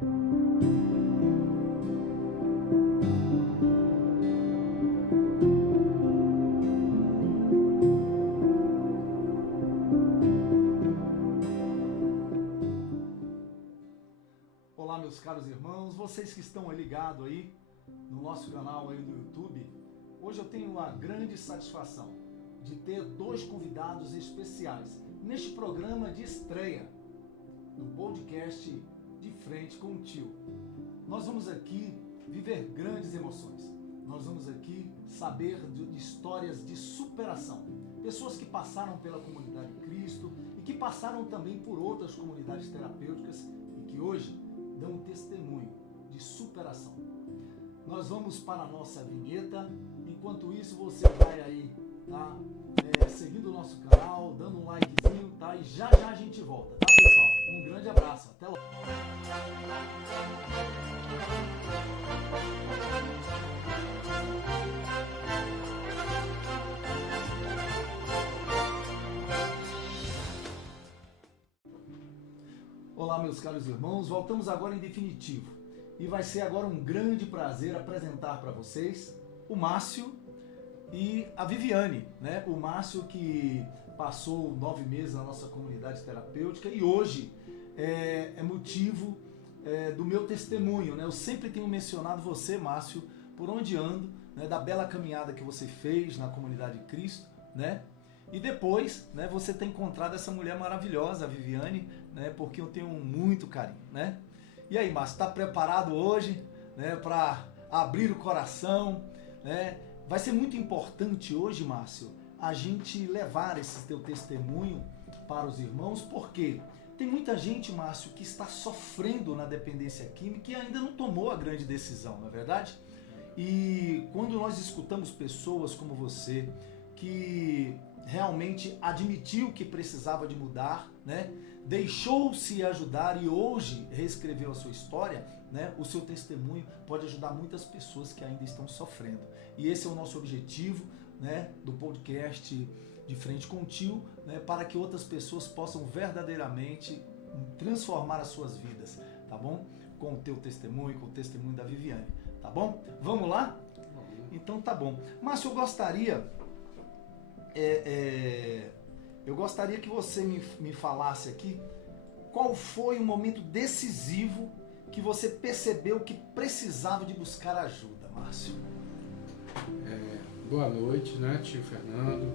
Olá, meus caros irmãos, vocês que estão ligados aí no nosso canal aí no YouTube, hoje eu tenho uma grande satisfação de ter dois convidados especiais neste programa de estreia do podcast De Frente com o Tio. Nós vamos aqui viver grandes emoções, nós vamos aqui saber de histórias de superação, pessoas que passaram pela comunidade Cristo e que passaram também por outras comunidades terapêuticas e que hoje dão um testemunho de superação. Nós vamos para a nossa vinheta. Enquanto isso, você vai aí, tá? Seguindo o nosso canal, dando um likezinho, tá? E já já a gente volta, tá, pessoal? Um grande abraço. Até logo. Olá, meus caros irmãos, voltamos agora em definitivo e vai ser agora um grande prazer apresentar para vocês o Márcio e a Viviane, né? O Márcio que passou 9 meses na nossa comunidade terapêutica e hoje é motivo do meu testemunho, né? Eu sempre tenho mencionado você, Márcio, por onde ando, né? Da bela caminhada que você fez na comunidade Cristo, né? E depois, né, você ter encontrado essa mulher maravilhosa, a Viviane, né, porque eu tenho muito carinho, né? E aí, Márcio, está preparado hoje, né, para abrir o coração, né? Vai ser muito importante hoje, Márcio, a gente levar esse teu testemunho para os irmãos, porque tem muita gente, Márcio, que está sofrendo na dependência química e ainda não tomou a grande decisão, não é verdade? E quando nós escutamos pessoas como você, que realmente admitiu que precisava de mudar, né? Deixou-se ajudar e hoje reescreveu a sua história, né? O seu testemunho pode ajudar muitas pessoas que ainda estão sofrendo. E esse é o nosso objetivo, né? Do podcast De Frente com o Tio, né? Para que outras pessoas possam verdadeiramente transformar as suas vidas, tá bom? Com o teu testemunho, com o testemunho da Viviane, tá bom? Vamos lá? Então tá bom. Márcio, eu gostaria que você me falasse aqui qual foi o momento decisivo que você percebeu que precisava de buscar ajuda, Márcio. Boa noite, né, tio Fernando.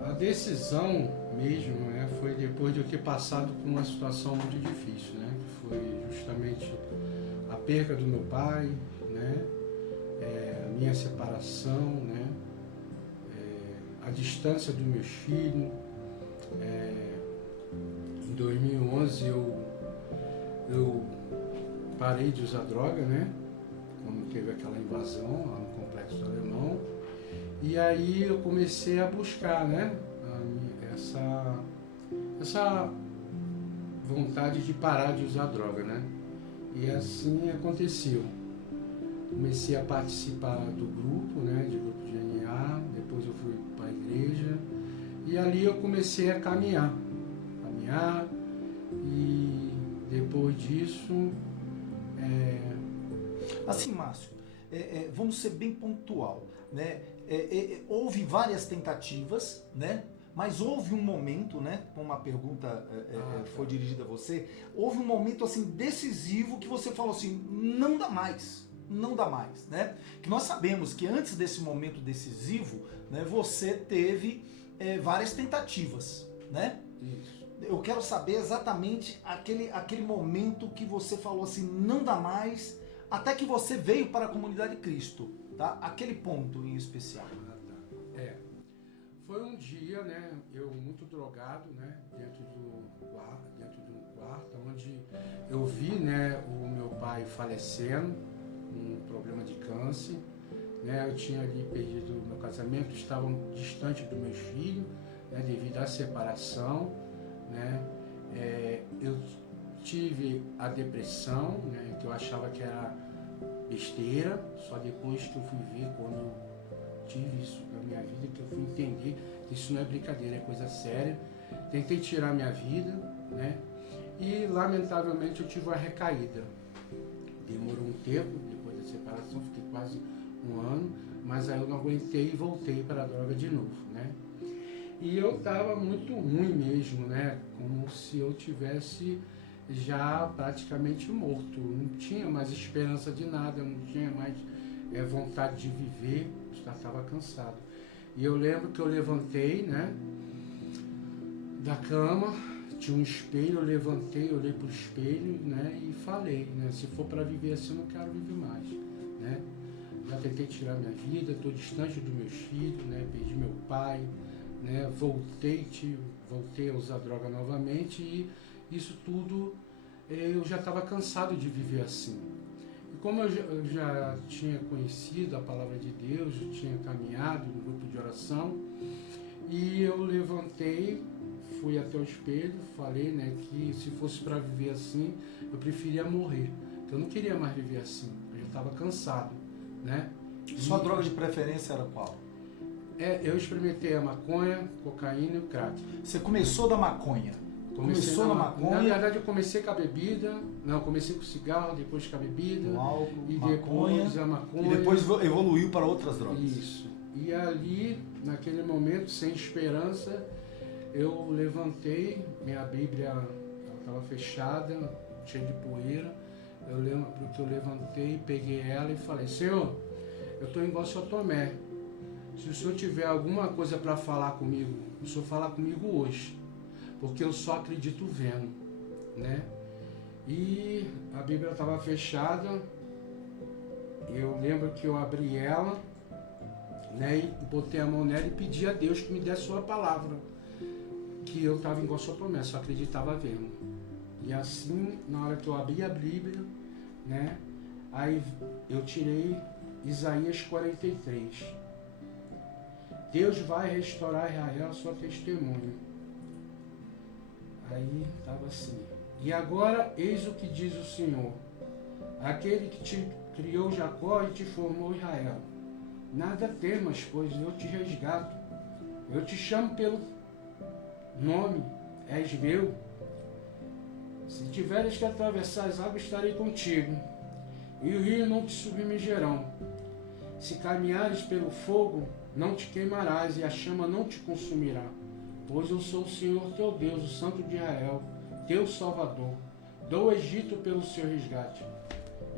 A decisão mesmo, né, foi depois de eu ter passado por uma situação muito difícil, né, que foi justamente a perca do meu pai, né, a minha separação, né, a distância dos meus filhos. Em 2011 eu parei de usar droga, né, quando teve aquela invasão lá no Complexo do Alemão, e aí eu comecei a buscar, né, essa vontade de parar de usar droga, né, e assim aconteceu. Comecei a participar do grupo, né, de grupo de NA, depois eu fui para a igreja e ali eu comecei a caminhar e depois disso... Assim, Márcio, vamos ser bem pontual, né? Houve várias tentativas, né? Mas houve um momento, né? Como uma pergunta foi dirigida a você, houve um momento assim decisivo que você falou assim, não dá mais, né? Que nós sabemos que antes desse momento decisivo, né, você teve várias tentativas, né? Isso. Eu quero saber exatamente aquele momento que você falou assim, não dá mais, até que você veio para a comunidade Cristo, tá? Aquele ponto em especial. Foi um dia, né, eu muito drogado, né, dentro de um quarto, onde eu vi, né, o meu pai falecendo, um problema de câncer, né, eu tinha ali perdido o meu casamento, estava distante dos meus filhos, né, devido à separação, né, eu tive a depressão, né, que eu achava que era besteira, só depois que eu fui ver quando eu tive isso na minha vida, que eu fui entender que isso não é brincadeira, é coisa séria. Tentei tirar minha vida, né? E, lamentavelmente, eu tive uma recaída. Demorou um tempo, depois da separação, fiquei quase um ano, mas aí eu não aguentei e voltei para a droga de novo, né? E eu estava muito ruim mesmo, né? Como se eu tivesse já praticamente morto. Não tinha mais esperança de nada, não tinha mais vontade de viver, já estava cansado. E eu lembro que eu levantei, né, da cama, tinha um espelho, eu levantei, olhei para o espelho, né, e falei, né, se for para viver assim, eu não quero viver mais, né. Já tentei tirar minha vida, estou distante dos meus filhos, né, perdi meu pai, né, voltei a usar droga novamente e isso tudo eu já estava cansado de viver assim. E como eu já tinha conhecido a palavra de Deus, eu tinha caminhado no grupo de oração, e eu levantei, fui até o espelho, falei, né, que se fosse para viver assim, eu preferia morrer. Eu não queria mais viver assim, eu já estava cansado, né? Sua droga de preferência era qual? Eu experimentei a maconha, cocaína e o crack. Você começou da maconha? Começou na maconha? Na verdade, eu comecei com a bebida, comecei com o cigarro, depois com a bebida, o álcool, e maconha, depois a maconha. E depois evoluiu para outras drogas. Isso. E ali, naquele momento, sem esperança, eu levantei, minha Bíblia estava fechada, cheia de poeira. Eu lembro que eu levantei, peguei ela e falei, Senhor, eu estou em São Tomé. Se o Senhor tiver alguma coisa para falar comigo, o Senhor fala comigo hoje, porque eu só acredito vendo, né? E a Bíblia estava fechada, eu lembro que eu abri ela, né, e botei a mão nela e pedi a Deus que me desse sua palavra, que eu estava em São Tomé, só acreditava vendo. E assim, na hora que eu abri a Bíblia, né, aí eu tirei Isaías 43. Deus vai restaurar Israel a sua testemunha. Aí estava assim. E agora, eis o que diz o Senhor, aquele que te criou Jacó e te formou Israel. Nada temas, pois eu te resgato. Eu te chamo pelo nome, és meu. Se tiveres que atravessar as águas, estarei contigo, e o rio não te submergerão. Se caminhares pelo fogo, não te queimarás, e a chama não te consumirá. Pois eu sou o Senhor teu Deus, o Santo de Israel, teu Salvador. Dou o Egito pelo seu resgate.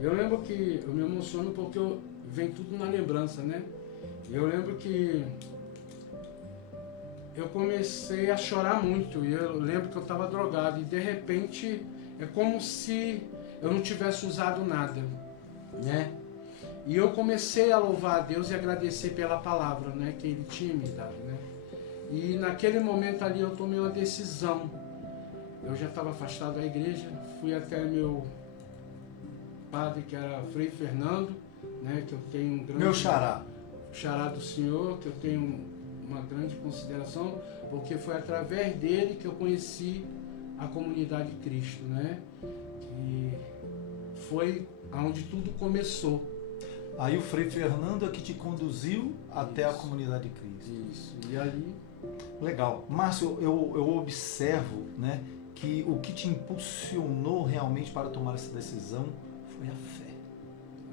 Eu lembro que eu me emociono porque vem tudo na lembrança, né? Eu lembro que eu comecei a chorar muito, e eu lembro que eu estava drogado, e de repente é como se eu não tivesse usado nada, né? E eu comecei a louvar a Deus e agradecer pela palavra, né, que Ele tinha me dado, né? E naquele momento ali eu tomei uma decisão. Eu já estava afastado da igreja, fui até meu padre, que era Frei Fernando, né, que eu tenho um grande... Meu xará. Xará do Senhor, que eu tenho uma grande consideração, porque foi através dele que eu conheci a comunidade de Cristo, né? Que foi onde tudo começou. Aí o Frei Fernando é que te conduziu até a comunidade de Cristo. Isso. E ali... Legal. Márcio, eu observo, né, que o que te impulsionou realmente para tomar essa decisão foi a fé,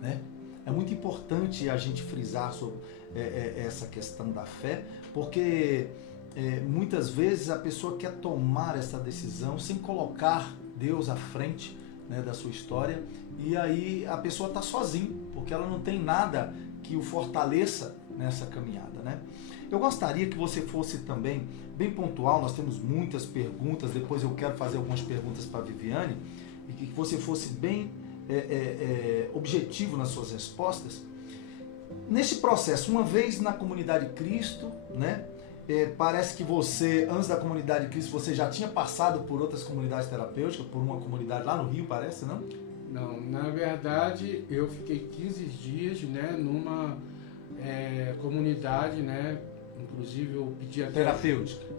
né? É muito importante a gente frisar sobre essa questão da fé, porque muitas vezes a pessoa quer tomar essa decisão sem colocar Deus à frente, né, da sua história, e aí a pessoa está sozinha, porque ela não tem nada que o fortaleça nessa caminhada, né? Eu gostaria que você fosse também bem pontual, nós temos muitas perguntas, depois eu quero fazer algumas perguntas para a Viviane, e que você fosse bem objetivo nas suas respostas. Nesse processo, uma vez na comunidade de Cristo, né, parece que você, antes da comunidade de Cristo, você já tinha passado por outras comunidades terapêuticas, por uma comunidade lá no Rio, parece, não? Não, na verdade, eu fiquei 15 dias, né, numa comunidade, né, inclusive eu pedi até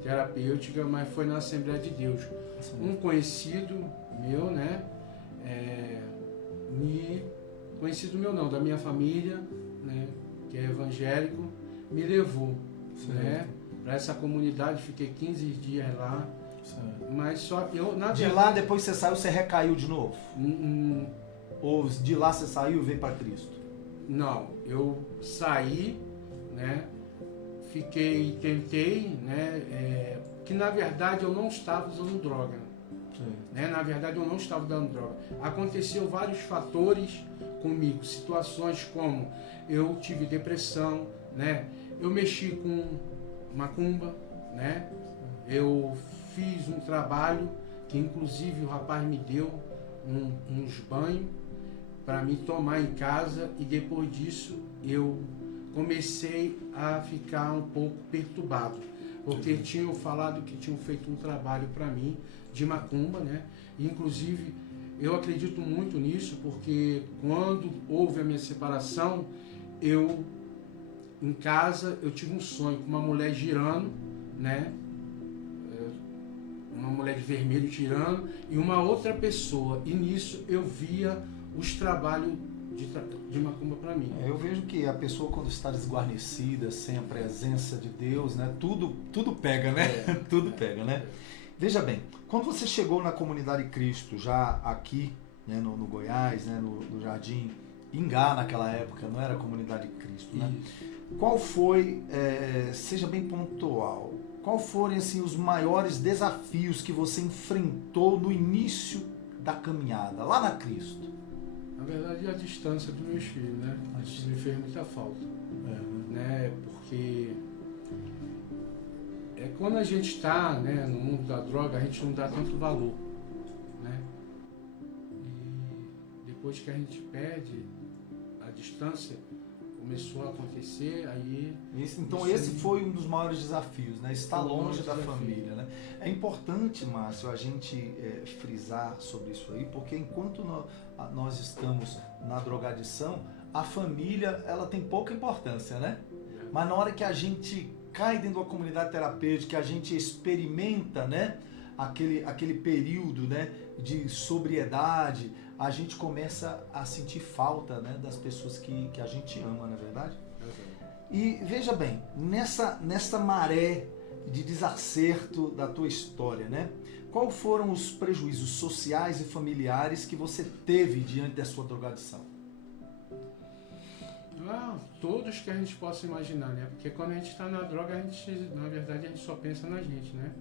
terapêutica, mas foi na Assembleia de Deus. Um conhecido meu, né, conhecido meu não, da minha família, né, que é evangélico, me levou, né, para essa comunidade. Fiquei 15 dias lá. Certo. Mas só eu, na De verdade... lá, depois que você saiu, você recaiu de novo? Ou de lá você saiu e veio para Cristo? Não, eu saí, né? Tentei, né? Que na verdade eu não estava usando droga. Né? Na verdade eu não estava dando droga. Aconteceu vários fatores comigo, situações como eu tive depressão, né? Eu mexi com macumba, né? Eu fiz um trabalho que inclusive o rapaz me deu uns banhos para me tomar em casa, e depois disso eu comecei a ficar um pouco perturbado, porque tinham falado que tinham feito um trabalho para mim de macumba, né? E, inclusive eu acredito muito nisso, porque quando houve a minha separação, eu em casa eu tive um sonho com uma mulher girando, né? Uma mulher de vermelho girando e uma outra pessoa, e nisso eu via os trabalhos de macumba para mim. Eu vejo que a pessoa, quando está desguarnecida, sem a presença de Deus, né, tudo pega, né? Tudo pega, né? Veja bem, quando você chegou na Comunidade Cristo, já aqui, né, no Goiás, né, no Jardim Ingá, naquela época, não era Comunidade Cristo, né? Qual foi, seja bem pontual, qual foram assim, os maiores desafios que você enfrentou no início da caminhada, lá na Cristo? Na verdade, a distância dos meus filhos, né? Isso me fez muita falta. Né? Porque quando a gente está, né, no mundo da droga, a gente não dá tanto valor. Né? E depois que a gente perde, a distância começou a acontecer, aí... Então esse foi um dos maiores desafios, né? Estar longe da família, né? É importante, Márcio, a gente frisar sobre isso aí, porque enquanto nós estamos na drogadição, a família, ela tem pouca importância, né? Mas na hora que a gente cai dentro de uma comunidade terapêutica, que a gente experimenta, né, aquele período, né, de sobriedade, a gente começa a sentir falta, né, das pessoas que a gente ama, não é verdade? E veja bem, nessa maré de desacerto da tua história, né, quais foram os prejuízos sociais e familiares que você teve diante da sua drogadição? Todos que a gente possa imaginar, né? Porque quando a gente está na droga, na verdade, a gente só pensa na gente, né?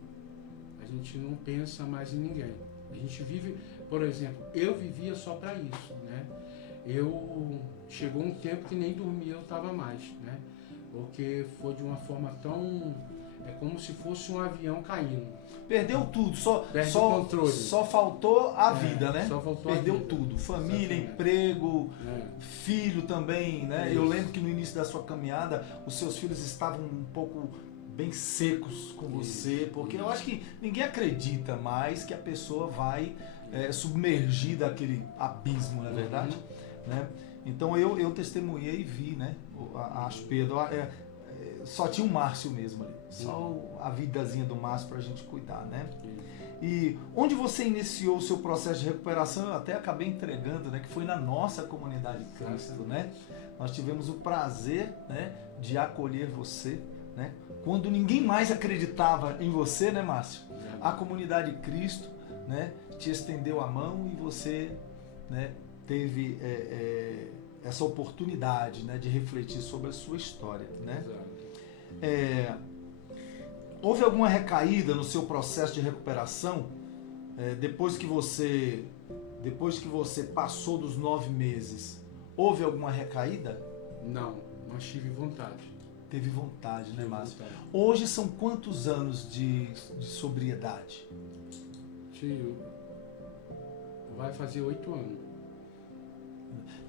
A gente não pensa mais em ninguém. A gente vive, por exemplo, eu vivia só para isso, né? Chegou um tempo que nem dormia eu estava mais, né? Porque foi de uma forma tão... É como se fosse um avião caindo. Perdeu tudo, Perde o controle. Só faltou a vida, né? Só faltou Perdeu a vida. Tudo. Família, Exatamente. Emprego, filho também, né? Isso. Eu lembro que no início da sua caminhada, os seus filhos estavam um pouco bem secos com você, porque eu acho que ninguém acredita mais que a pessoa vai submergir daquele abismo, não é verdade? Né? Então eu testemunhei e vi, né? As perdas. Só tinha o Márcio mesmo ali, só a vidazinha do Márcio pra gente cuidar, né? E onde você iniciou o seu processo de recuperação, eu até acabei entregando, né? Que foi na nossa Comunidade Cristo, né? Nós tivemos o prazer, né, de acolher você, né? Quando ninguém mais acreditava em você, né, Márcio? A Comunidade Cristo, né, te estendeu a mão e você, né, teve essa oportunidade, né, de refletir sobre a sua história, né? Houve alguma recaída no seu processo de recuperação depois que você passou dos 9 meses? Houve alguma recaída? Não, mas tive vontade. Teve vontade, né, Márcio? Vontade. Hoje são quantos anos de sobriedade? Tio, vai fazer 8 anos.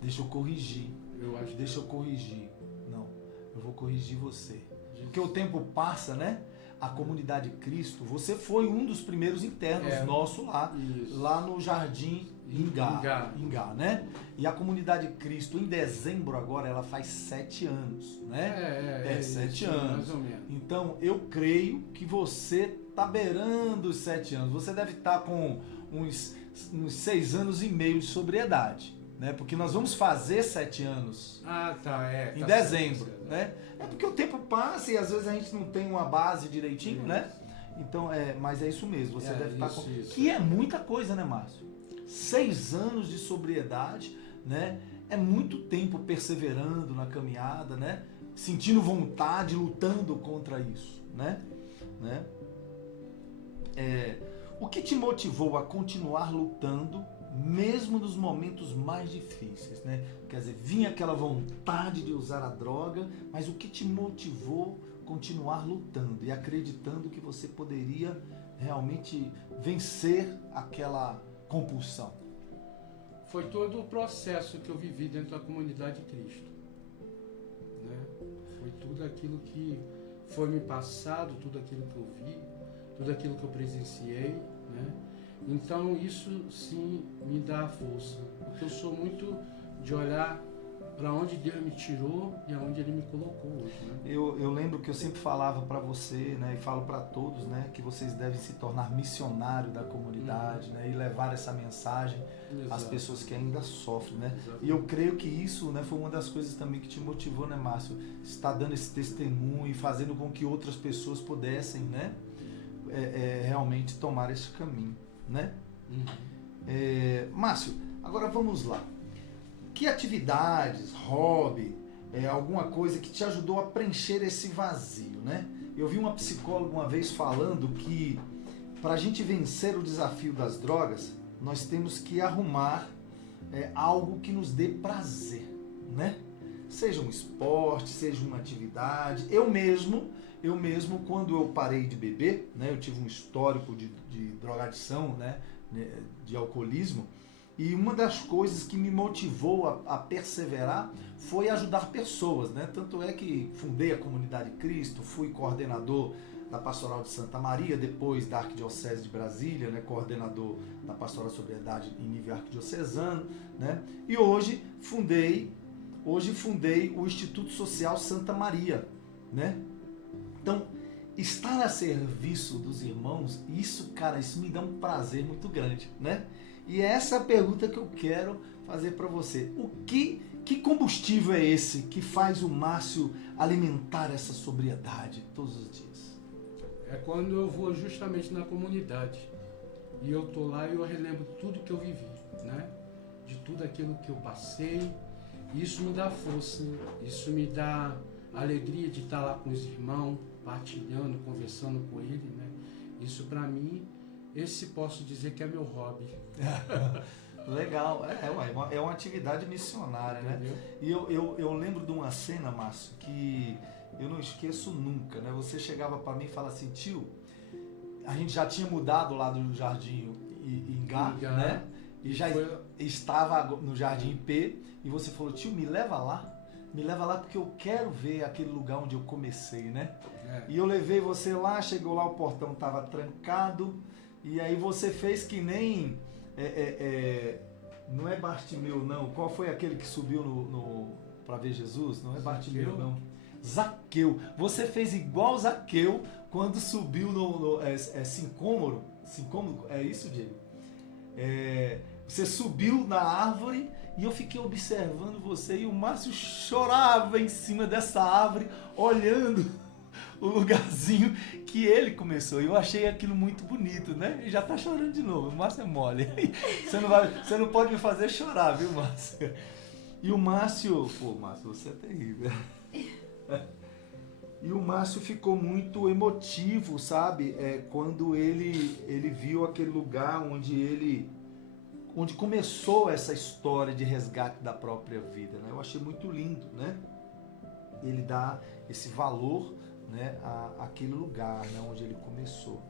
Deixa eu corrigir. Eu acho. Deixa eu corrigir. Não, eu vou corrigir você. Porque o tempo passa, né? A Comunidade Cristo, você foi um dos primeiros internos nosso lá, Isso. lá no Jardim Ingá, né? E a Comunidade Cristo, em dezembro agora, ela faz 7 anos, né? 7 anos. Mais ou menos. Então, eu creio que você tá beirando os 7 anos. Você deve estar com uns 6 anos e meio de sobriedade, né? Porque nós vamos fazer 7 anos em dezembro, certo. né? É porque o tempo passa e às vezes a gente não tem uma base direitinho, né? Então, mas é isso mesmo, você deve estar com... Isso. Que é muita coisa, né, Márcio? 6 anos de sobriedade, né? É muito tempo perseverando na caminhada, né? Sentindo vontade, lutando contra isso, né? O que te motivou a continuar lutando, mesmo nos momentos mais difíceis, né? Quer dizer, vinha aquela vontade de usar a droga, mas o que te motivou a continuar lutando e acreditando que você poderia realmente vencer aquela compulsão? Foi todo o processo que eu vivi dentro da comunidade de Cristo, né? Foi tudo aquilo que foi me passado, tudo aquilo que eu vi, tudo aquilo que eu presenciei, né? Então isso sim me dá força, porque eu sou muito de olhar para onde Deus me tirou e aonde Ele me colocou hoje, né? Eu lembro que eu sempre falava para você, né, e falo para todos, né, que vocês devem se tornar missionário da comunidade, né, e levar essa mensagem às pessoas que ainda sofrem, né? E eu creio que isso, né, foi uma das coisas também que te motivou, né, Márcio? Está dando esse testemunho e fazendo com que outras pessoas pudessem, né, realmente tomar esse caminho, né? Márcio, agora vamos lá. Que atividades, hobby, alguma coisa que te ajudou a preencher esse vazio, né? Eu vi uma psicóloga uma vez falando que para a gente vencer o desafio das drogas, nós temos que arrumar algo que nos dê prazer, né? Seja um esporte, seja uma atividade. Eu mesmo, quando eu parei de beber, né? Eu tive um histórico de drogadição, né? De alcoolismo. E uma das coisas que me motivou a perseverar foi ajudar pessoas, né? Tanto é que fundei a Comunidade Cristo, fui coordenador da Pastoral de Santa Maria, depois da Arquidiocese de Brasília, né? Coordenador da Pastoral da Sobriedade em nível arquidiocesano, né? E hoje fundei o Instituto Social Santa Maria, né? Então, estar a serviço dos irmãos, isso me dá um prazer muito grande, né? E é essa a pergunta que eu quero fazer para você. Que combustível é esse que faz o Márcio alimentar essa sobriedade todos os dias? É quando eu vou justamente na comunidade e eu tô lá e eu relembro tudo que eu vivi, né? De tudo aquilo que eu passei. Isso me dá força, isso me dá alegria de estar lá com os irmãos, partilhando, conversando com ele, né? Isso para mim, esse posso dizer que é meu hobby. Legal, é uma atividade missionária, né? Entendeu? E eu lembro de uma cena, Márcio, que eu não esqueço nunca, né? Você chegava para mim e falava assim, tio, a gente já tinha mudado lá do Jardim Ingá, né? E já estava no Jardim IP, e você falou, tio, me leva lá porque eu quero ver aquele lugar onde eu comecei, né? E eu levei você lá, chegou lá, o portão estava trancado, e aí você fez que nem... não é Bartimeu, não. Qual foi aquele que subiu para ver Jesus? Não é Bartimeu, não. Zaqueu. Você fez igual Zaqueu quando subiu no Sicômoro. Sicômoro, é isso, Diego? Você subiu na árvore e eu fiquei observando você e o Márcio chorava em cima dessa árvore, olhando o lugarzinho que ele começou. E eu achei aquilo muito bonito, né? E já tá chorando de novo. O Márcio é mole. Você não pode me fazer chorar, viu, Márcio? E o Márcio... Pô, Márcio, você é terrível. E o Márcio ficou muito emotivo, sabe? Quando ele viu aquele lugar onde começou essa história de resgate da própria vida, né? Eu achei muito lindo, né? Ele dá esse valor, né, àquele lugar, né, onde ele começou,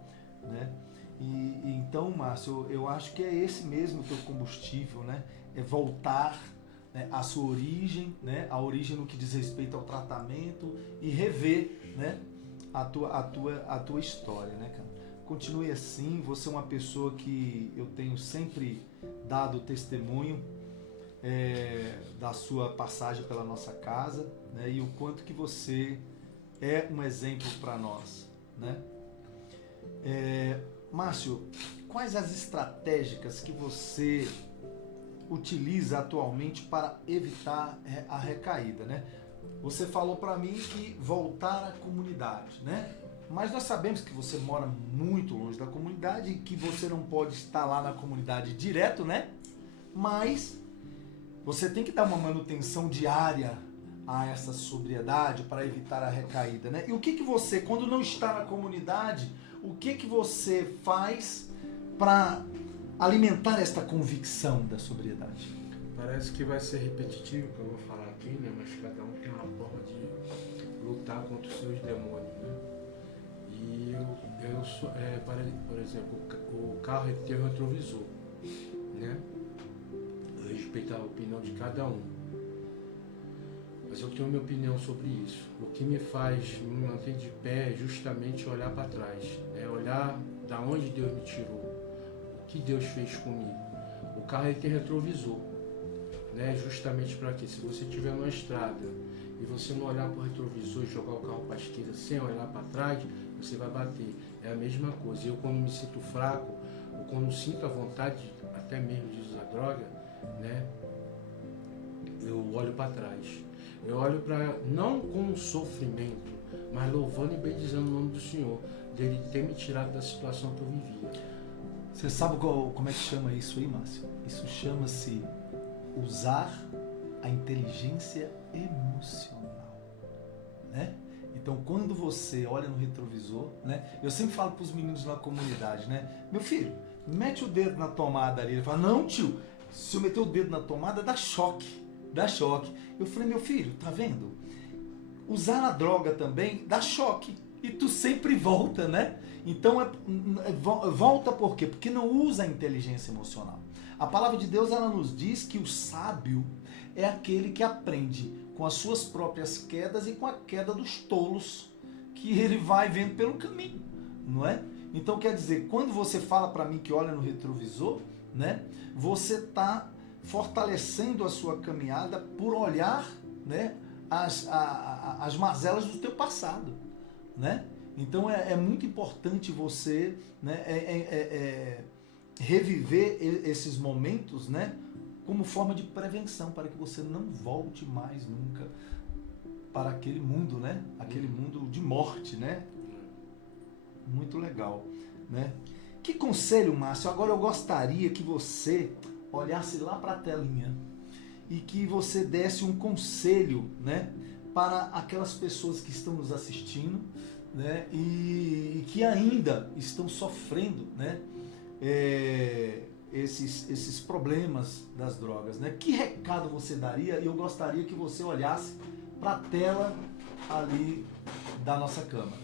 né? E então, Márcio, eu acho que é esse mesmo o teu combustível, né? É voltar, né, à sua origem, né? A origem no que diz respeito ao tratamento e rever, né, a tua história, né, cara? Continue assim, você é uma pessoa que eu tenho sempre dado testemunho da sua passagem pela nossa casa, né? E o quanto que você é um exemplo para nós, né? Márcio, quais as estratégias que você utiliza atualmente para evitar a recaída, né? Você falou para mim que voltar à comunidade, né? Mas nós sabemos que você mora muito longe da comunidade e que você não pode estar lá na comunidade direto, né? Mas você tem que dar uma manutenção diária a essa sobriedade para evitar a recaída, né? E o que você, quando não está na comunidade, o que você faz para alimentar esta convicção da sobriedade? Parece que vai ser repetitivo o que eu vou falar aqui, né? Mas cada um tem uma forma de lutar contra os seus demônios, né? E eu sou, por exemplo, o carro tem o retrovisor, né? Eu respeito a opinião de cada um. Mas eu tenho minha opinião sobre isso. O que me faz me manter de pé é justamente olhar para trás, né? Olhar da onde Deus me tirou, o que Deus fez comigo. O carro ele tem retrovisor, né? Justamente para quê? Se você estiver numa estrada e você não olhar para o retrovisor e jogar o carro para a esquerda sem olhar para trás, você vai bater. É a mesma coisa. Eu, quando me sinto fraco, ou quando sinto a vontade até mesmo de usar droga, né? Eu olho para trás. Eu olho para, não com um sofrimento, mas louvando e bendizendo o nome do Senhor, dele ter me tirado da situação que eu vivia. Você sabe como é que chama isso aí, Márcio? Isso chama-se usar a inteligência emocional, né? Então, quando você olha no retrovisor, né? Eu sempre falo para os meninos na comunidade, né? Meu filho, mete o dedo na tomada ali. Ele fala, não, tio, se eu meter o dedo na tomada, dá choque. Dá choque. Eu falei, meu filho, tá vendo? Usar a droga também dá choque. E tu sempre volta, né? Então, volta por quê? Porque não usa a inteligência emocional. A palavra de Deus, ela nos diz que o sábio é aquele que aprende com as suas próprias quedas e com a queda dos tolos, que ele vai vendo pelo caminho, não é? Então, quer dizer, quando você fala para mim que olha no retrovisor, né? Você está fortalecendo a sua caminhada por olhar, né, as mazelas do teu passado, né? Então é muito importante você, né, reviver esses momentos, né, como forma de prevenção para que você não volte mais nunca para aquele mundo, né? Aquele mundo de morte, né? Muito legal, né? Que conselho, Márcio? Agora eu gostaria que você olhasse lá para a telinha e que você desse um conselho, né, para aquelas pessoas que estão nos assistindo, né, e que ainda estão sofrendo, né, esses problemas das drogas, né? Que recado você daria? E eu gostaria que você olhasse para a tela ali da nossa câmera.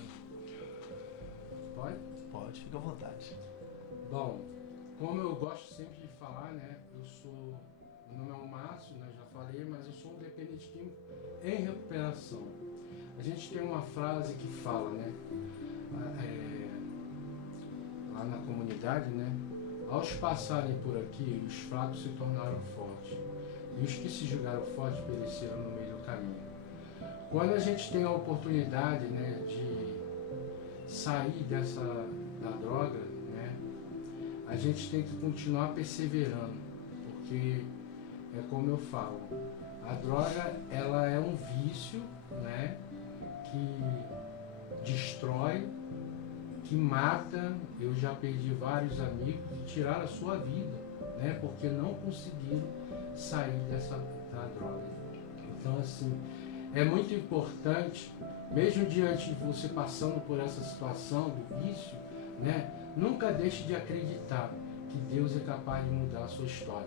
Pode? Pode, fica à vontade. Bom, como eu gosto sempre de falar, né? Meu nome é o Márcio, né? Já falei, mas eu sou um dependente químico em recuperação. A gente tem uma frase que fala, né? Lá na comunidade, né? Aos passarem por aqui, os fracos se tornaram fortes, e os que se julgaram fortes pereceram no meio do caminho. Quando a gente tem a oportunidade, né, de sair da droga, né, a gente tem que continuar perseverando, porque é como eu falo, a droga ela é um vício, né, que destrói, que mata. Eu já perdi vários amigos e tiraram a sua vida, né, porque não conseguiram sair da droga. Então, assim, é muito importante, mesmo diante de você passando por essa situação do vício, né, nunca deixe de acreditar que Deus é capaz de mudar a sua história,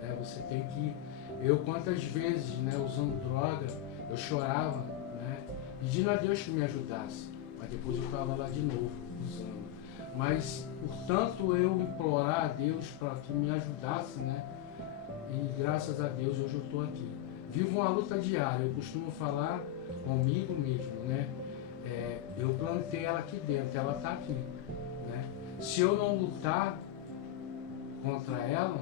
né? Você tem que... Eu, quantas vezes, né, usando droga, eu chorava, né, pedindo a Deus que me ajudasse, mas depois eu estava lá de novo, usando. Mas, portanto, eu implorar a Deus para que me ajudasse, né, e graças a Deus hoje eu estou aqui. Vivo uma luta diária, eu costumo falar comigo mesmo, né, eu plantei ela aqui dentro, ela está aqui, né. Se eu não lutar contra ela,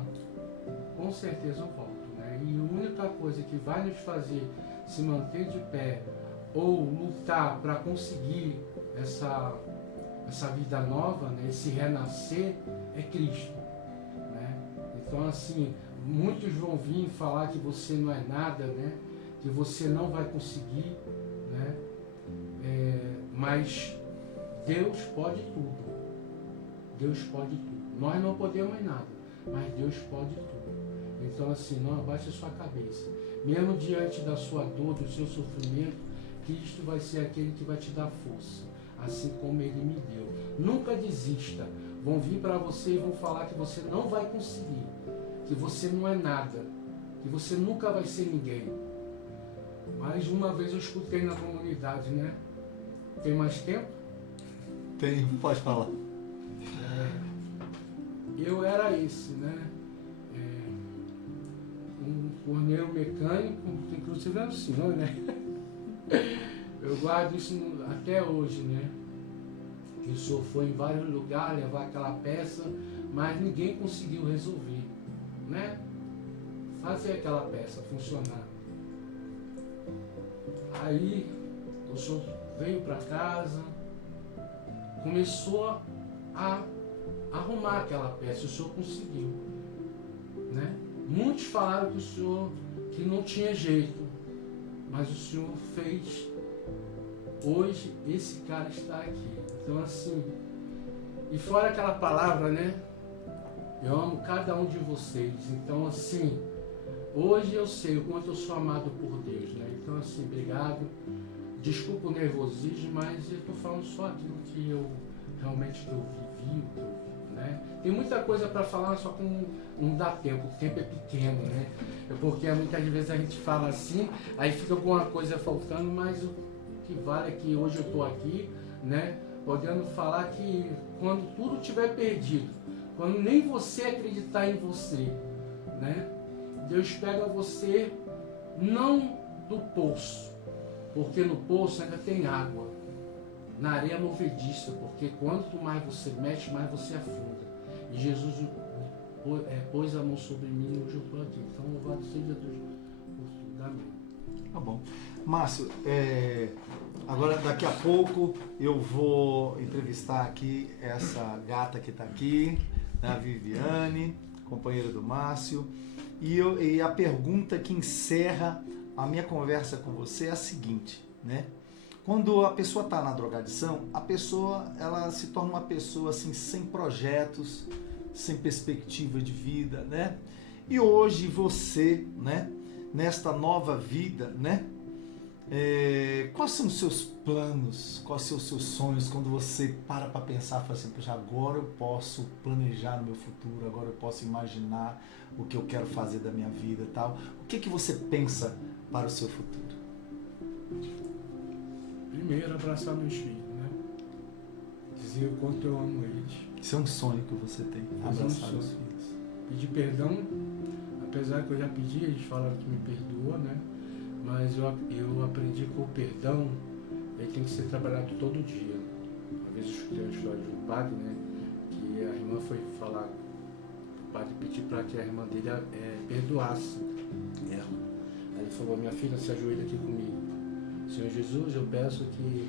com certeza eu volto, né? E a única coisa que vai nos fazer se manter de pé ou lutar para conseguir essa vida nova, né? Esse renascer, é Cristo, né? Então, assim, muitos vão vir falar que você não é nada, né? Que você não vai conseguir, né? Mas Deus pode tudo. Deus pode tudo. Nós não podemos nada, mas Deus pode tudo. Então assim, não abaixe a sua cabeça. Mesmo diante da sua dor, do seu sofrimento, Cristo vai ser aquele que vai te dar força, assim como Ele me deu. Nunca desista. Vão vir para você e vão falar que você não vai conseguir, que você não é nada, que você nunca vai ser ninguém. Mas uma vez eu escutei na comunidade, né? Tem mais tempo? Tem, pode falar. Eu era esse, né? Um torneiro mecânico, que inclusive era o senhor, né? Eu guardo isso até hoje, né? Que o senhor foi em vários lugares levar aquela peça, mas ninguém conseguiu resolver, né? Fazer aquela peça funcionar. Aí o senhor veio para casa, começou a arrumar aquela peça, o senhor conseguiu, né? Muitos falaram que o senhor que não tinha jeito, mas o senhor fez. Hoje esse cara está aqui. Então assim, e fora aquela palavra, né? Eu amo cada um de vocês. Então assim, hoje eu sei o quanto eu sou amado por Deus, né? Então assim, obrigado. Desculpa o nervosismo, mas eu estou falando só aquilo que eu realmente vivi, né? Tem muita coisa para falar, só que não dá tempo, o tempo é pequeno, né? Porque muitas vezes a gente fala assim, aí fica alguma coisa faltando, mas o que vale é que hoje eu estou aqui, né? Podendo falar que quando tudo estiver perdido, quando nem você acreditar em você, né? Deus pega você não do poço, porque no poço ainda tem água, na areia movediça, porque quanto mais você mexe, mais você afunda. E Jesus pôs a mão sobre mim e hoje eu estou aqui. Então louvado seja Deus por tudo. Amém. Tá bom. Márcio, agora daqui a pouco eu vou entrevistar aqui essa gata que está aqui, a Viviane, companheira do Márcio. E a pergunta que encerra a minha conversa com você é a seguinte, né? Quando a pessoa está na drogadição, a pessoa ela se torna uma pessoa assim, sem projetos, sem perspectiva de vida, né? E hoje você, né, nesta nova vida, né? Quais são os seus planos, quais são os seus sonhos quando você para pensar, fala assim, poxa, agora eu posso planejar no meu futuro, agora eu posso imaginar o que eu quero fazer da minha vida e tal. O que você pensa para o seu futuro? Primeiro, abraçar meus filhos, né? Dizer o quanto eu amo eles. Isso é um sonho que você tem, abraçar os filhos. Pedir perdão, apesar que eu já pedi, eles falaram que me perdoa, né? Mas eu aprendi que o perdão ele tem que ser trabalhado todo dia. Uma vez eu escutei uma história de um padre, né? Que a irmã foi falar, o padre pediu para que a irmã dele perdoasse ela. Aí ele falou, minha filha, se ajoelha aqui comigo. Senhor Jesus, eu peço que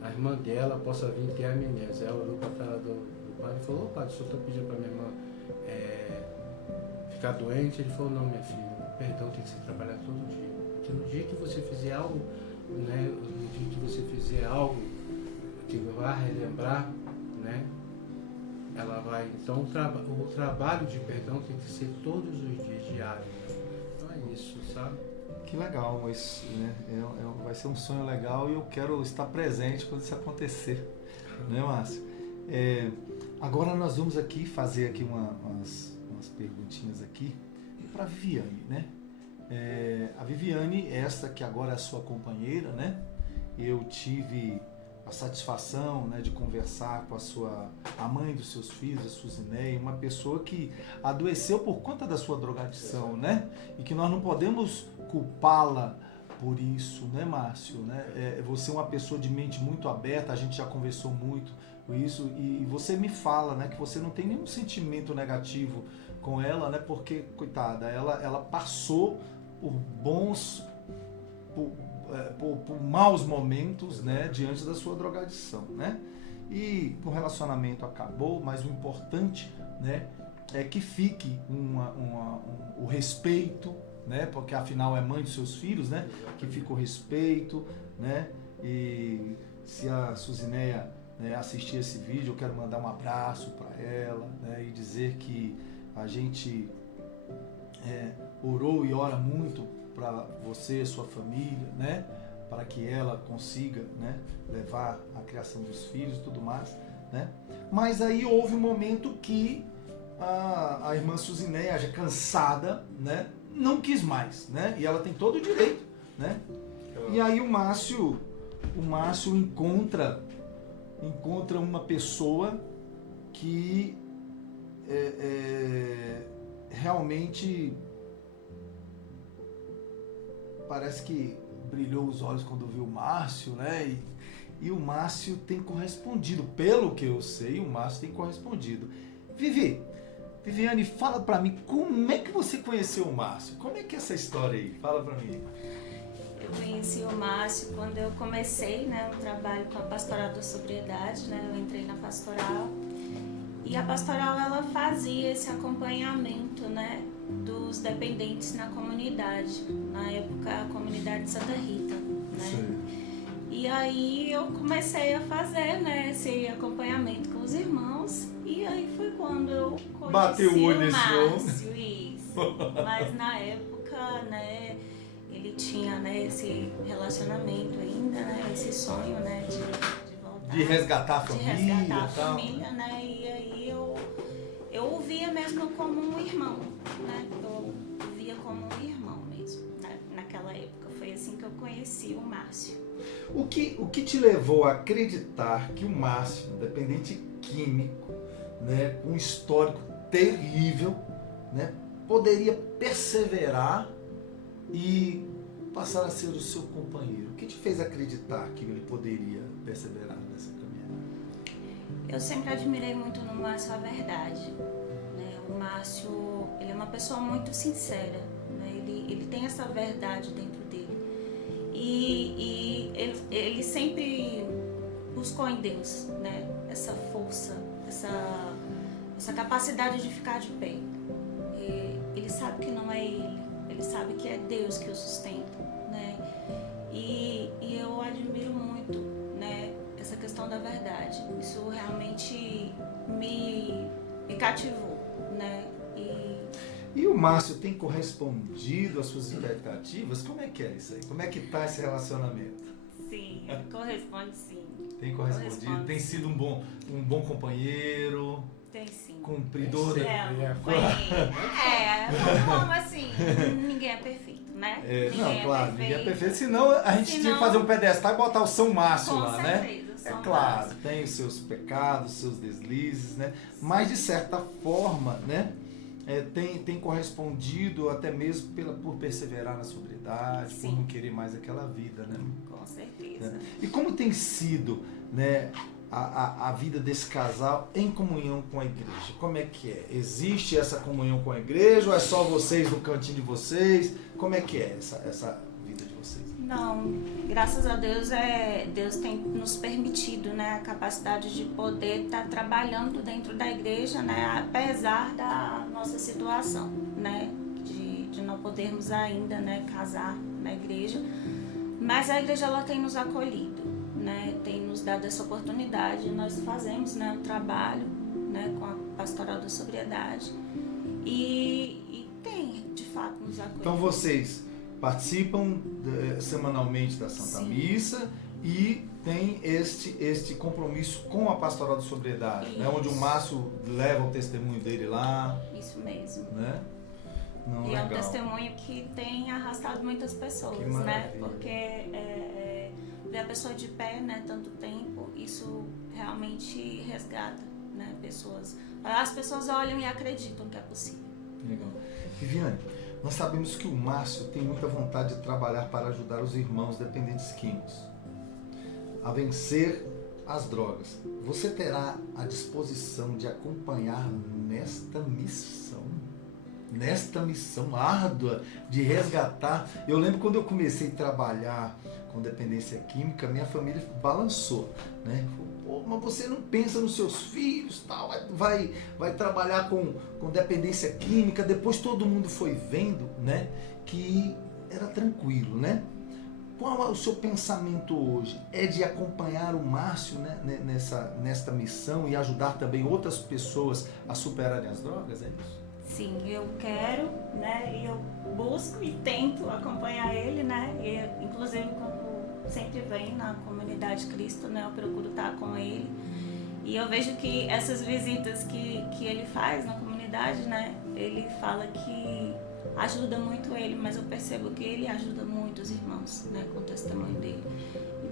a irmã dela possa vir ter amnésia. Ela olhou para a cara do padre e falou, padre, o senhor está pedindo para minha irmã ficar doente? Ele falou, não, minha filha, o perdão tem que ser trabalhado todo dia. Porque no dia que você fizer algo, né, no dia que você fizer algo que vai relembrar, né, ela vai. Então o trabalho de perdão tem que ser todos os dias, diário. Então é isso, sabe? Que legal, isso, né? Vai ser um sonho legal e eu quero estar presente quando isso acontecer, né, Márcio? Agora nós vamos aqui fazer aqui umas perguntinhas aqui para a Viviane, né? A Viviane, esta que agora é a sua companheira, né? Eu tive a satisfação, né, de conversar com a mãe dos seus filhos, a Suzineia, uma pessoa que adoeceu por conta da sua drogadição, né? E que nós não podemos culpá-la por isso, né, Márcio? Né? Você é uma pessoa de mente muito aberta, a gente já conversou muito com isso, e você me fala, né, que você não tem nenhum sentimento negativo com ela, né? Porque, coitada, ela passou por por maus momentos, né, diante da sua drogadição, né? E o relacionamento acabou, mas o importante, né, é que fique o respeito, né? Porque afinal é mãe dos seus filhos, né? Que fica o respeito, né? E se a Suzineia, né, assistir esse vídeo, eu quero mandar um abraço para ela, né, e dizer que a gente orou e ora muito para você, sua família, né, para que ela consiga, né, levar a criação dos filhos e tudo mais, né? Mas aí houve um momento que a irmã Suzinéia, já cansada, né, não quis mais, né? E ela tem todo o direito, né? E aí o Márcio encontra uma pessoa que realmente parece que brilhou os olhos quando viu o Márcio, né? E o Márcio tem correspondido, pelo que eu sei, o Márcio tem correspondido. Viviane, fala pra mim, como é que você conheceu o Márcio? Como é que é essa história aí? Fala pra mim. Eu conheci o Márcio quando eu comecei, né, um trabalho com a Pastoral da Sobriedade, né? Eu entrei na pastoral e a pastoral ela fazia esse acompanhamento, né, dos dependentes na comunidade, na época a comunidade Santa Rita, né? Sim. E aí eu comecei a fazer, né, esse acompanhamento com os irmãos e aí foi quando eu conheci Bateu o olho o nesse Márcio, isso. Mas na época, né, ele tinha, né, esse relacionamento ainda, né, esse sonho, né, de voltar. De resgatar a De família resgatar a e tal. família, né, e aí eu o via mesmo como um irmão, né, eu o via como um irmão mesmo, né, naquela época. Foi assim que eu conheci o Márcio. O que te levou a acreditar que o Márcio, dependente químico, né, com um histórico terrível, né, poderia perseverar e passar a ser o seu companheiro? O que te fez acreditar que ele poderia perseverar nessa caminhada? Eu sempre admirei muito no Márcio a verdade, né? O Márcio, ele é uma pessoa muito sincera, né? Ele tem essa verdade dentro dele e ele sempre buscou em Deus, né? Essa força, essa capacidade de ficar de pé. Ele sabe que não é ele sabe que é Deus que o sustenta, né? E eu admiro muito, né, essa questão da verdade. Isso realmente me cativou, né? E o Márcio tem correspondido às suas expectativas? Como é que é isso aí? Como é que tá esse relacionamento? Sim, corresponde sim. Tem correspondido? Corresponde. Tem sido um bom companheiro? Tem sim. Cumpridor da... Como assim? Ninguém é perfeito, né? Ninguém é perfeito, senão a gente tinha que fazer um pedestal e botar o São Márcio lá, né? São Claro, Márcio. tem os seus pecados, os seus deslizes, né? Mas de certa forma, né? Tem correspondido até mesmo por perseverar na sobriedade, Sim. por não querer mais aquela vida, né? Com certeza. E como tem sido, né, a vida desse casal em comunhão com a igreja? Como é que é? Existe essa comunhão com a igreja ou é só vocês no cantinho de vocês? Como é que é essa vida de vocês? Não, graças a Deus Deus tem nos permitido, né, a capacidade de poder estar trabalhando dentro da igreja, né, apesar da nossa situação, né, de não podermos ainda, né, casar na igreja, mas a igreja ela tem nos acolhido, né, tem nos dado essa oportunidade. Nós fazemos, né, o trabalho, né, com a Pastoral da Sobriedade e tem de fato nos acolhido. Então vocês participam semanalmente da Santa Sim. Missa e tem este compromisso com a Pastoral da Sobriedade, né? Onde o Márcio leva o testemunho dele lá. Isso mesmo. Né? Não, E legal. é um testemunho que tem arrastado muitas pessoas, Que né? maravilha. Porque ver a pessoa de pé, né, tanto tempo, isso realmente resgata, né, pessoas. As pessoas olham e acreditam que é possível. Legal. Viviane, nós sabemos que o Márcio tem muita vontade de trabalhar para ajudar os irmãos dependentes químicos a vencer as drogas. Você terá a disposição de acompanhar nesta missão árdua de resgatar? Eu lembro quando eu comecei a trabalhar com dependência química, minha família balançou, né? Pô, mas você não pensa nos seus filhos, tal, vai trabalhar com dependência química. Depois todo mundo foi vendo, né, que era tranquilo, né? qual é o seu pensamento hoje? É de acompanhar o Márcio, né, nesta missão e ajudar também outras pessoas a superarem as drogas? É isso? Sim, eu quero, né? E eu busco e tento acompanhar ele, né? E, inclusive, quando sempre vem na comunidade Cristo, né? Eu procuro estar com ele. E eu vejo que essas visitas que ele faz na comunidade, né? Ele fala que ajuda muito ele, mas eu percebo que ele ajuda muito os irmãos, né? Com o testemunho dele.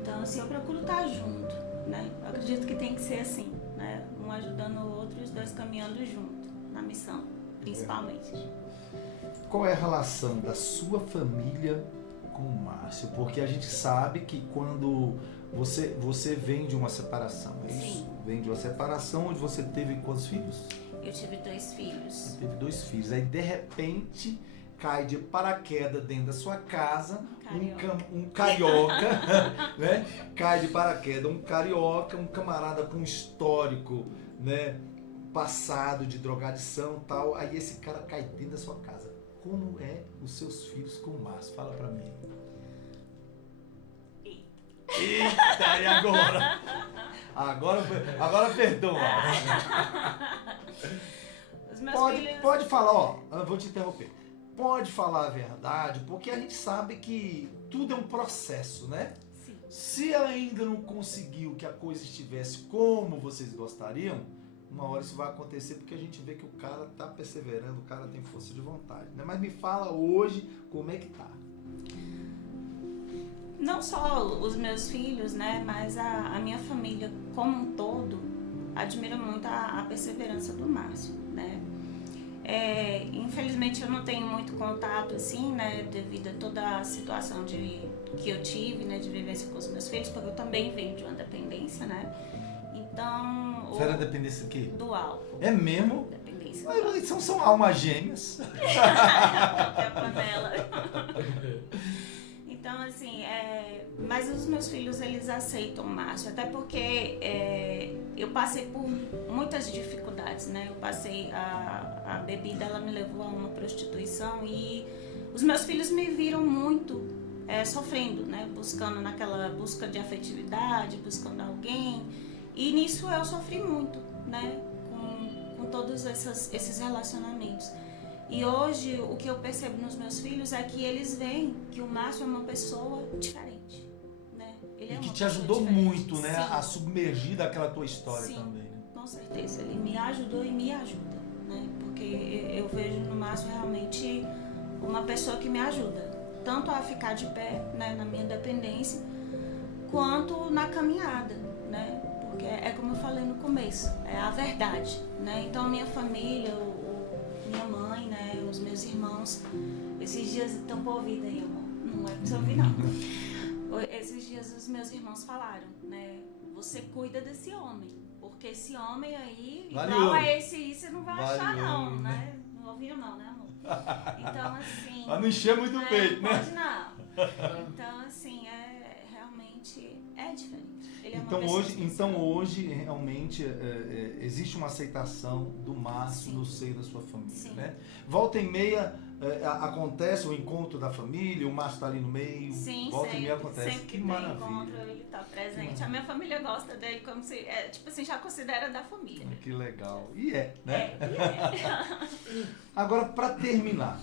Então, assim, eu procuro estar junto, né? Eu acredito que tem que ser assim, né? Um ajudando o outro e os dois caminhando junto na missão, principalmente. Qual é a relação da sua família com o Márcio? Porque a gente sabe que quando você vem de uma separação, é isso? Sim. Vem de uma separação onde você teve quantos filhos? Eu tive 2 filhos. Você teve 2 filhos. Aí, de repente, cai de paraquedas dentro da sua casa um carioca, né? Cai de paraquedas um carioca, um camarada com histórico, né? Passado de drogadição e tal. Aí esse cara cai dentro da sua casa. Como é os seus filhos com o Márcio? Fala pra mim. Eita, e agora? Agora perdoa. Os meus filhos... Pode falar, ó, eu vou te interromper. Pode falar a verdade, porque a gente sabe que tudo é um processo, né? Sim. Se ainda não conseguiu que a coisa estivesse como vocês gostariam, uma hora isso vai acontecer, porque a gente vê que o cara tá perseverando, o cara tem força de vontade, né? Mas me fala hoje como é que tá. Não só os meus filhos, né, mas a minha família como um todo admira muito a perseverança do Márcio, né. Infelizmente eu não tenho muito contato assim, né, devido a toda a situação que eu tive, né, de vivência com os meus filhos, porque eu também venho de uma dependência, né. Então... Você era dependência do quê? Do álcool. É mesmo? Dependência do Mas álcool. são almas gêmeas. É a panela. Então, assim, mas os meus filhos, eles aceitam o Márcio, até porque eu passei por muitas dificuldades, né? Eu passei, a bebida, ela me levou a uma prostituição e os meus filhos me viram muito sofrendo, né? Buscando naquela busca de afetividade, buscando alguém, e nisso eu sofri muito, né? Com todos esses relacionamentos. E hoje, o que eu percebo nos meus filhos é que eles veem que o Márcio é uma pessoa diferente, né? Ele é E que uma te pessoa ajudou diferente. muito, né? Sim. A submergir daquela tua história. Sim. Também, né? Com certeza, ele me ajudou e me ajuda, né? Porque eu vejo no Márcio realmente uma pessoa que me ajuda, tanto a ficar de pé, né, na minha dependência, quanto na caminhada, né? Porque é como eu falei no começo, é a verdade, né? Então minha família, minha mãe, né, os meus irmãos, esses dias estão por ouvir aí, amor, não é pra você ouvir não. Esses dias os meus irmãos falaram, né, você cuida desse homem, porque esse homem aí, Vale igual ouro. a esse aí, você não vai Vale achar não, ouro, né? Não ouviram não, né, amor? Então assim... Pra não encher muito o peito, né? Pode não. Então assim, realmente é diferente. Ele é uma Então pessoa hoje, especial. hoje realmente existe uma aceitação do Márcio Sim. no seio da sua família, Sim. né? Volta e meia acontece o encontro da família, o Márcio está ali no meio, Sim, volta e sempre, meia acontece. sempre Que tem maravilha. encontro, ele tá presente. A minha família gosta dele como se, tipo assim, já considera da família. Que legal. E né? É. Agora, para terminar,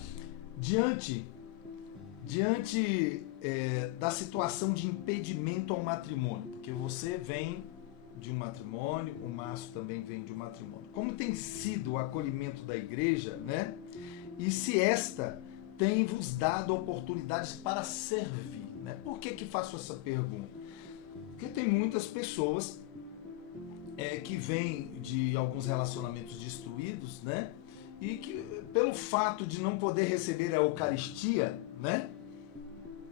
diante da situação de impedimento ao matrimônio, porque você vem de um matrimônio, o Márcio também vem de um matrimônio. Como tem sido o acolhimento da igreja, né? E se esta tem vos dado oportunidades para servir, né? Por que faço essa pergunta? Porque tem muitas pessoas que vêm de alguns relacionamentos destruídos, né? E que, pelo fato de não poder receber a Eucaristia, né?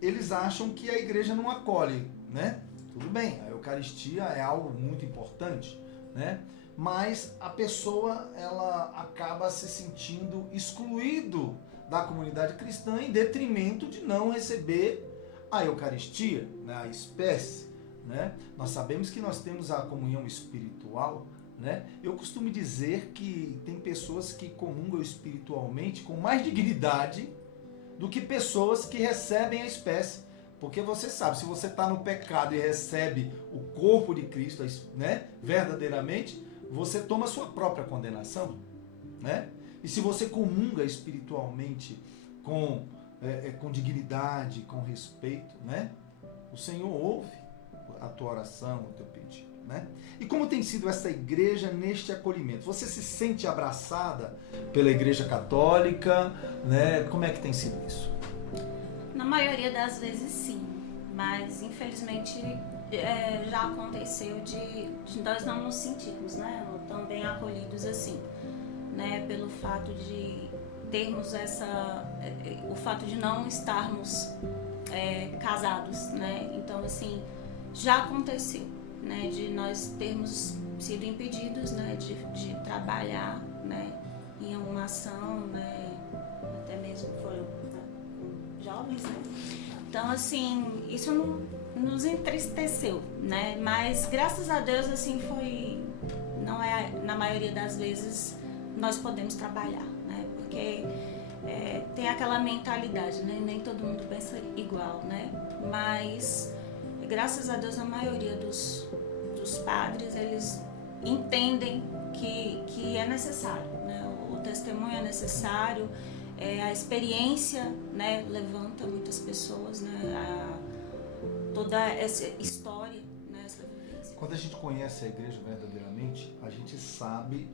Eles acham que a igreja não acolhe, né? Tudo bem, a Eucaristia é algo muito importante, né? Mas a pessoa, ela acaba se sentindo excluído da comunidade cristã em detrimento de não receber a Eucaristia, né? A espécie, né? Nós sabemos que nós temos a comunhão espiritual, né? Eu costumo dizer que tem pessoas que comungam espiritualmente com mais dignidade do que pessoas que recebem a espécie, Porque você sabe, se você está no pecado e recebe o corpo de Cristo, né, verdadeiramente, você toma a sua própria condenação, né? E se você comunga espiritualmente com dignidade, com respeito, né? O Senhor ouve a tua oração, o teu pedido, né? E como tem sido essa igreja neste acolhimento? Você se sente abraçada pela Igreja Católica, né? Como é que tem sido isso? Na maioria das vezes sim, mas infelizmente já aconteceu de nós não nos sentirmos, né, tão bem acolhidos assim, né, pelo fato de termos o fato de não estarmos casados, né, então assim, já aconteceu, né, de nós termos sido impedidos, né, de trabalhar, né, em uma ação, né, até mesmo foram jovens, né? Então, assim, isso nos entristeceu, né? Mas, graças a Deus, assim, não é, na maioria das vezes, nós podemos trabalhar, né? Porque tem aquela mentalidade, né? Nem todo mundo pensa igual, né? Mas, graças a Deus, a maioria dos padres, eles entendem que é necessário, né? O testemunho é necessário. A experiência, né, levanta muitas pessoas, né, toda essa história, né, essa vivência. Quando a gente conhece a igreja verdadeiramente, a gente sabe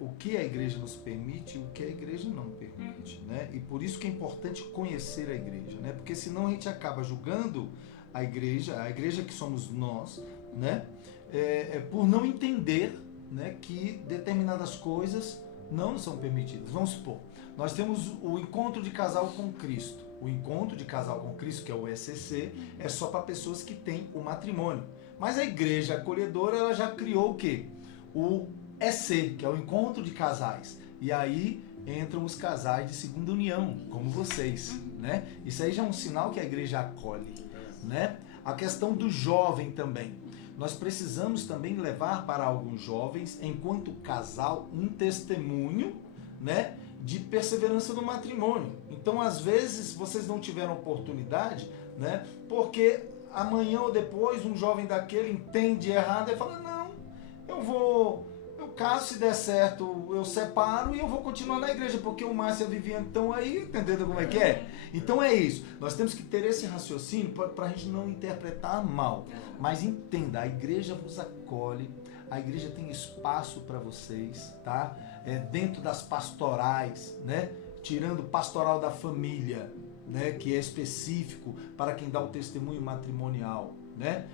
o que a igreja nos permite e o que a igreja não permite, né? E por isso que é importante conhecer a igreja, né? Porque senão a gente acaba julgando a igreja que somos nós, né? Por não entender, né, que determinadas coisas não são permitidas. Vamos supor, nós temos o encontro de casal com Cristo. O encontro de casal com Cristo, que é o ECC, é só para pessoas que têm o matrimônio. Mas a igreja acolhedora, ela já criou o quê? O EC, que é o encontro de casais. E aí entram os casais de segunda união, como vocês, né? Isso aí já é um sinal que a igreja acolhe, né? A questão do jovem também. Nós precisamos também levar para alguns jovens, enquanto casal, um testemunho, né, de perseverança no matrimônio. Então, às vezes, vocês não tiveram oportunidade, né, porque amanhã ou depois um jovem daquele entende errado e fala, não, eu caso, se der certo, eu separo e eu vou continuar na igreja, porque o Márcio e a Viviane estão aí, entendendo como é que é? Então é isso, nós temos que ter esse raciocínio para a gente não interpretar mal, mas entenda, a igreja vos acolhe, a igreja tem espaço para vocês, tá? Dentro das pastorais, né? Tirando o pastoral da família, né? Que é específico para quem dá o testemunho matrimonial, né?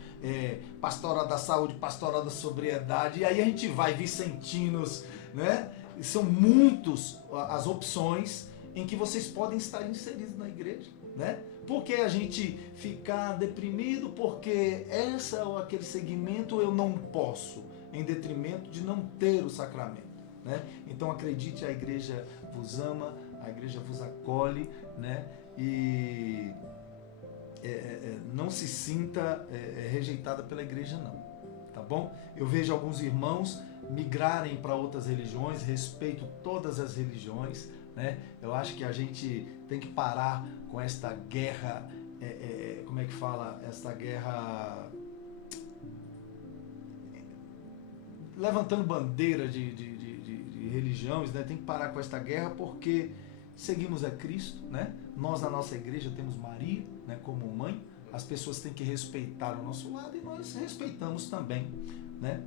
Pastoral da saúde, pastoral da sobriedade, e aí a gente vai, vicentinos, né? São muitos as opções em que vocês podem estar inseridos na igreja, né? Porque a gente ficar deprimido porque essa ou aquele segmento eu não posso, em detrimento de não ter o sacramento, né? Então acredite, a igreja vos ama, a igreja vos acolhe, né? E não se sinta rejeitada pela igreja, não, tá bom? Eu vejo alguns irmãos migrarem para outras religiões, respeito todas as religiões, né? Eu acho que a gente tem que parar com esta guerra, como é que fala? Essa guerra levantando bandeira de religiões, né? Tem que parar com esta guerra porque seguimos a Cristo, né? Nós na nossa igreja temos Maria, né, como mãe, as pessoas têm que respeitar o nosso lado e nós respeitamos também, né?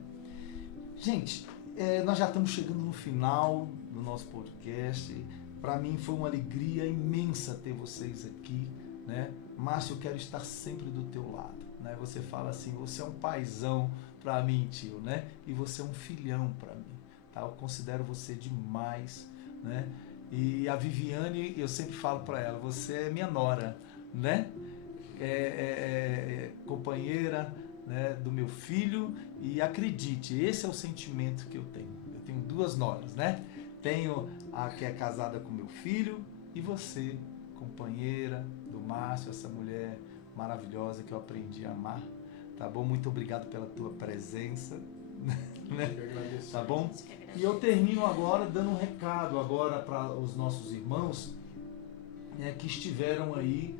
Gente, nós já estamos chegando no final do nosso podcast. Para mim foi uma alegria imensa ter vocês aqui, né? Márcio, eu quero estar sempre do teu lado, né? Você fala assim, você é um paizão para mim, tio, né? E você é um filhão para mim, tá? Eu considero você demais, né? E a Viviane, eu sempre falo para ela, você é minha nora, né? Companheira, né, do meu filho, e acredite, esse é o sentimento que eu tenho. Eu tenho duas noras, né? Tenho a que é casada com meu filho e você, companheira do Márcio, essa mulher maravilhosa que eu aprendi a amar, tá bom? Muito obrigado pela tua presença, né? Tá bom? E eu termino agora dando um recado agora para os nossos irmãos, né, que estiveram aí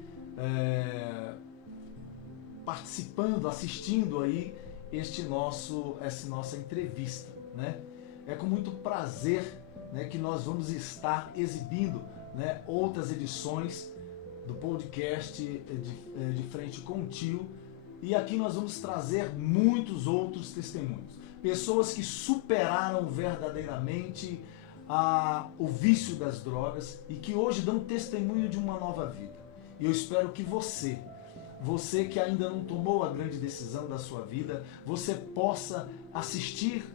participando, assistindo aí essa nossa entrevista, né? É com muito prazer, né, que nós vamos estar exibindo, né, outras edições do podcast de Frente com o Tio, e aqui nós vamos trazer muitos outros testemunhos. Pessoas que superaram verdadeiramente o vício das drogas e que hoje dão testemunho de uma nova vida. E eu espero que você que ainda não tomou a grande decisão da sua vida, você possa assistir,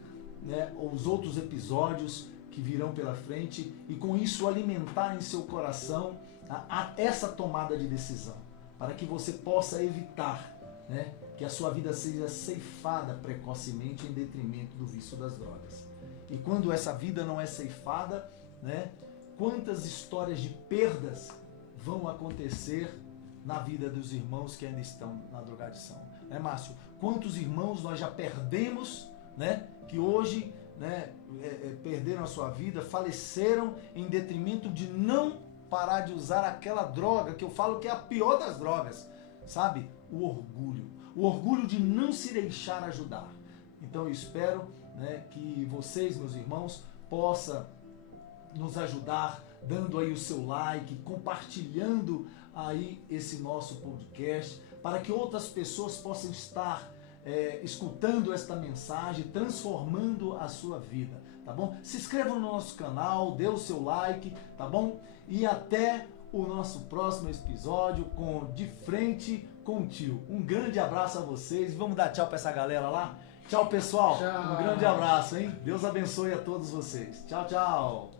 né, os outros episódios que virão pela frente e com isso alimentar em seu coração essa tomada de decisão, para que você possa evitar, né, que a sua vida seja ceifada precocemente em detrimento do vício das drogas. E quando essa vida não é ceifada, né, quantas histórias de perdas vão acontecer na vida dos irmãos que ainda estão na drogadição, né, Márcio? Quantos irmãos nós já perdemos, né, que hoje, né, perderam a sua vida, faleceram em detrimento de não parar de usar aquela droga que eu falo que é a pior das drogas, sabe? O orgulho de não se deixar ajudar. Então eu espero, né, que vocês, meus irmãos, possam nos ajudar dando aí o seu like, compartilhando aí esse nosso podcast, para que outras pessoas possam estar escutando esta mensagem, transformando a sua vida, tá bom? Se inscreva no nosso canal, dê o seu like, tá bom? E até o nosso próximo episódio com De Frente com o Tio. Um grande abraço a vocês. Vamos dar tchau para essa galera lá? Tchau, pessoal. Tchau. Um grande abraço, hein? Deus abençoe a todos vocês. Tchau, tchau.